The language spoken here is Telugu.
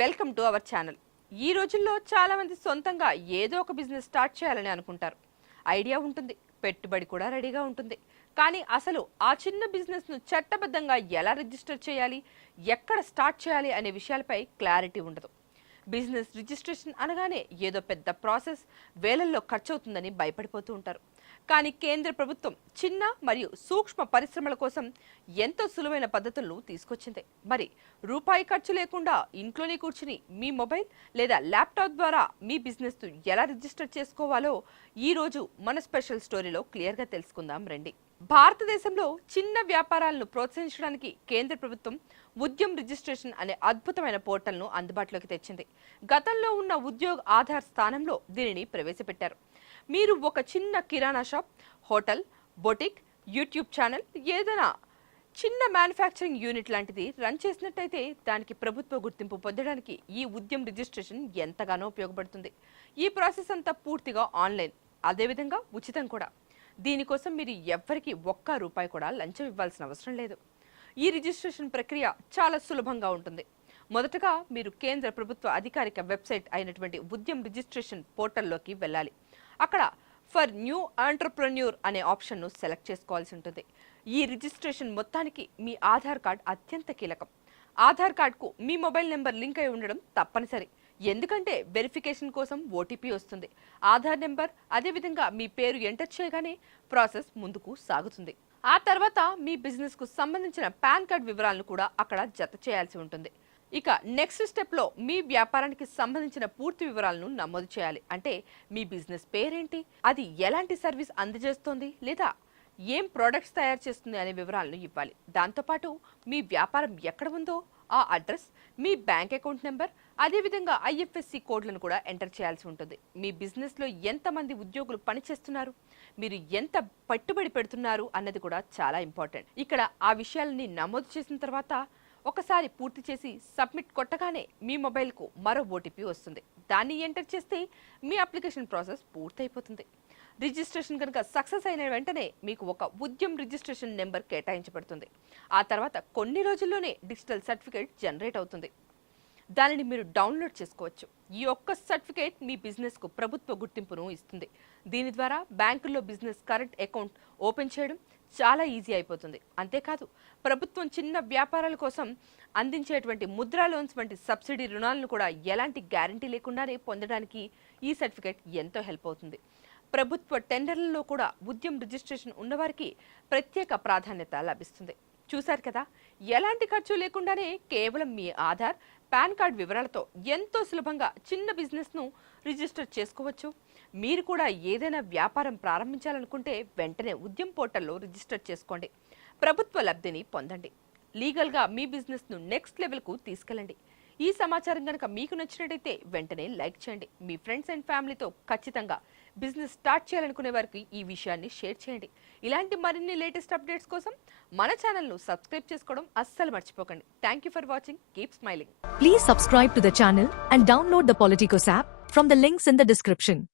Welcome to our channel. ఈ రోజుల్లో చాలా మంది సొంతంగా ఏదో ఒక బిజినెస్ స్టార్ట్ చేయాలని అనుకుంటారు. ఐడియా ఉంటుంది, పెట్టుబడి కూడా రెడీగా ఉంటుంది. కానీ అసలు ఆ చిన్న బిజినెస్ ను చట్టబద్ధంగా ఎలా రిజిస్టర్ చేయాలి, ఎక్కడ స్టార్ట్ చేయాలి అనే విషయాలపై క్లారిటీ ఉండదు. బిజినెస్ రిజిస్ట్రేషన్ అనగానే ఏదో పెద్ద ప్రాసెస్, వేలల్లో ఖర్చు అవుతుందని భయపడిపోతూ ఉంటారు. కానీ కేంద్ర ప్రభుత్వం చిన్న మరియు సూక్ష్మ పరిశ్రమల కోసం ఎంతో సులువైన పద్ధతులను తీసుకొచ్చింది. మరి రూపాయి ఖర్చు లేకుండా ఇంట్లోనే కూర్చుని మీ మొబైల్ లేదా ల్యాప్టాప్ ద్వారా మీ బిజినెస్ ఎలా రిజిస్టర్ చేసుకోవాలో ఈ రోజు మన స్పెషల్ స్టోరీలో క్లియర్గా తెలుసుకుందాం రండి. భారతదేశంలో చిన్న వ్యాపారాలను ప్రోత్సహించడానికి కేంద్ర ప్రభుత్వం ఉద్యమ్ రిజిస్ట్రేషన్ అనే అద్భుతమైన పోర్టల్ను అందుబాటులోకి తెచ్చింది. గతంలో ఉన్న ఉద్యోగ్ ఆధార్ స్థానంలో దీనిని ప్రవేశపెట్టారు. మీరు ఒక చిన్న kirana shop, hotel, boutique, YouTube channel, ఏదైనా చిన్న మ్యానుఫ్యాక్చరింగ్ యూనిట్ లాంటిది రన్ చేసినట్టయితే దానికి ప్రభుత్వ గుర్తింపు పొందడానికి ఈ ఉద్యమ్ రిజిస్ట్రేషన్ ఎంతగానో ఉపయోగపడుతుంది. ఈ ప్రాసెస్ అంతా పూర్తిగా ఆన్లైన్, అదేవిధంగా ఉచితం కూడా. దీనికోసం మీరు ఎవ్వరికి ఒక్క రూపాయి కూడా లంచం ఇవ్వాల్సిన అవసరం లేదు. ఈ రిజిస్ట్రేషన్ ప్రక్రియ చాలా సులభంగా ఉంటుంది. మొదటగా మీరు కేంద్ర ప్రభుత్వ అధికారిక వెబ్సైట్ అయినటువంటి ఉద్యమ్ రిజిస్ట్రేషన్ పోర్టల్లోకి వెళ్ళాలి. అక్కడ ఫర్ న్యూ ఎంటర్ప్రెన్యూర్ అనే ఆప్షన్ను సెలెక్ట్ చేసుకోవాల్సి ఉంటుంది. ఈ రిజిస్ట్రేషన్ మొత్తానికి మీ ఆధార్ కార్డ్ అత్యంత కీలకం. ఆధార్ కార్డ్కు మీ మొబైల్ నెంబర్ లింక్ అయి ఉండడం తప్పనిసరి. ఎందుకంటే వెరిఫికేషన్ కోసం ఓటీపీ వస్తుంది. ఆధార్ నెంబర్ అదేవిధంగా మీ పేరు ఎంటర్ చేయగానే ప్రాసెస్ ముందుకు సాగుతుంది. ఆ తర్వాత మీ బిజినెస్ కు సంబంధించిన పాన్ కార్డ్ వివరాలను కూడా అక్కడ జత చేయాల్సి ఉంటుంది. ఇక నెక్స్ట్ స్టెప్లో మీ వ్యాపారానికి సంబంధించిన పూర్తి వివరాలను నమోదు చేయాలి. అంటే మీ బిజినెస్ పేరేంటి, అది ఎలాంటి సర్వీస్ అందజేస్తోంది, లేదా ఏం ప్రోడక్ట్స్ తయారు చేస్తుంది అనే వివరాలను ఇవ్వాలి. దాంతోపాటు మీ వ్యాపారం ఎక్కడ ఉందో ఆ అడ్రస్, మీ బ్యాంక్ అకౌంట్ నెంబర్, అదేవిధంగా ఐఎఫ్ఎస్సి కోడ్లను కూడా ఎంటర్ చేయాల్సి ఉంటుంది. మీ బిజినెస్లో ఎంతమంది ఉద్యోగులు పనిచేస్తున్నారు, మీరు ఎంత పెట్టుబడి పెడుతున్నారు అన్నది కూడా చాలా ఇంపార్టెంట్. ఇక్కడ ఆ విషయాలని నమోదు చేసిన తర్వాత ఒకసారి పూర్తి చేసి సబ్మిట్ కొట్టగానే మీ మొబైల్కు మరో ఓటీపీ వస్తుంది. దాన్ని ఎంటర్ చేస్తే మీ అప్లికేషన్ ప్రాసెస్ పూర్తయిపోతుంది. రిజిస్ట్రేషన్ కనుక సక్సెస్ అయిన వెంటనే మీకు ఒక ఉద్యమ్ రిజిస్ట్రేషన్ నెంబర్ కేటాయించబడుతుంది. ఆ తర్వాత కొన్ని రోజుల్లోనే డిజిటల్ సర్టిఫికేట్ జనరేట్ అవుతుంది. దానిని మీరు డౌన్లోడ్ చేసుకోవచ్చు. ఈ ఒక్క సర్టిఫికేట్ మీ బిజినెస్కు ప్రభుత్వ గుర్తింపును ఇస్తుంది. దీని ద్వారా బ్యాంకుల్లో బిజినెస్ కరెంట్ అకౌంట్ ఓపెన్ చేయడం చాలా ఈజీ అయిపోతుంది. అంతేకాదు ప్రభుత్వం చిన్న వ్యాపారాల కోసం అందించేటువంటి ముద్రా లోన్స్ వంటి సబ్సిడీ రుణాలను కూడా ఎలాంటి గ్యారంటీ లేకుండానే పొందడానికి ఈ సర్టిఫికేట్ ఎంతో హెల్ప్ అవుతుంది. ప్రభుత్వ టెండర్లలో కూడా ఉద్యమ్ రిజిస్ట్రేషన్ ఉన్నవారికి ప్రత్యేక ప్రాధాన్యత లభిస్తుంది. చూశారు కదా, ఎలాంటి ఖర్చు లేకుండానే కేవలం మీ ఆధార్, పాన్ కార్డ్ వివరాలతో ఎంతో సులభంగా చిన్న బిజినెస్ను రిజిస్టర్ చేసుకోవచ్చు. మీరు కూడా ఏదైనా వ్యాపారం ప్రారంభించాలనుకుంటే వెంటనే ఉద్యమ్ పోర్టల్లో రిజిస్టర్ చేసుకోండి. ప్రభుత్వ లబ్ధిని పొందండి. లీగల్గా మీ బిజినెస్ను నెక్స్ట్ లెవెల్కు తీసుకెళ్ళండి. ఈ సమాచారం కనుక మీకు నచ్చినట్టయితే వెంటనే లైక్ చేయండి. మీ ఫ్రెండ్స్ అండ్ ఫ్యామిలీతో ఖచ్చితంగా బిజినెస్ స్టార్ట్ చేయాలనుకునే వారికి ఈ విషయాన్ని షేర్ చేయండి. ఇలాంటి మరిన్ని లేటెస్ట్ అప్డేట్స్ కోసం మన ఛానల్ను సబ్స్క్రైబ్ చేసుకోవడం అస్సలు మర్చిపోకండి. Thank you for watching. Keep smiling. Please subscribe to the channel and download the Politicos app from the links in the description.